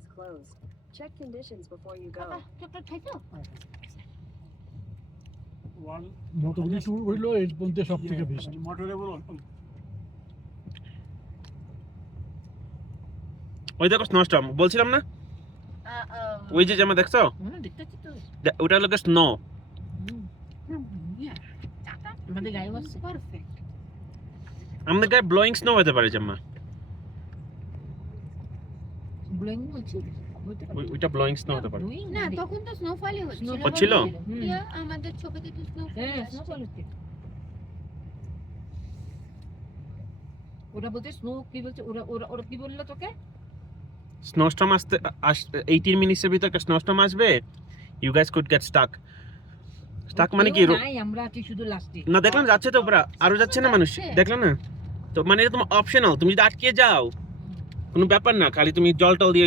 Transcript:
is closed. Check conditions before you go. মোটামুটি tour হইলো এর মধ্যে সব থেকে বেস্ট। ওই দেখো স্নোস্টর্ম বলছিলাম না, ওই যে জামা দেখছো, ওটা হলো স্নো। আমাদের গায়ে was perfect. আমাদের গায়ে ব্লোয়িং স্নো হতে পারে জামা, Blowing হচ্ছে ওইটা ব্লোয়িং স্নো হতে পারে। না তখন তো স্নোফলই হচ্ছিল। হচ্ছিল? ইয়া আমাদের ছবিতে তো স্নোফল হ্যাঁ স্নোফল হচ্ছে। ওরা বলতে স্নো কি বলছে, ওরা ওরা ওরা কি বললো তোকে? স্নোস্টর্ম আসতে 18 মিনিটের ভিতর একটা স্নোস্টর্ম আসবে, you guys could get stuck. Stuck মানে কি? নাই আমরা আছি শুধু লাস্টে। না দেখলাম যাচ্ছে তো উপরে, আরো যাচ্ছে না মানুষ, দেখলাম না তো, মানে এটা তোমার অপশনাল, তুমি যদি আটকে যাও কোনো ব্যাপার না, খালি তুমি জল টল দিয়ে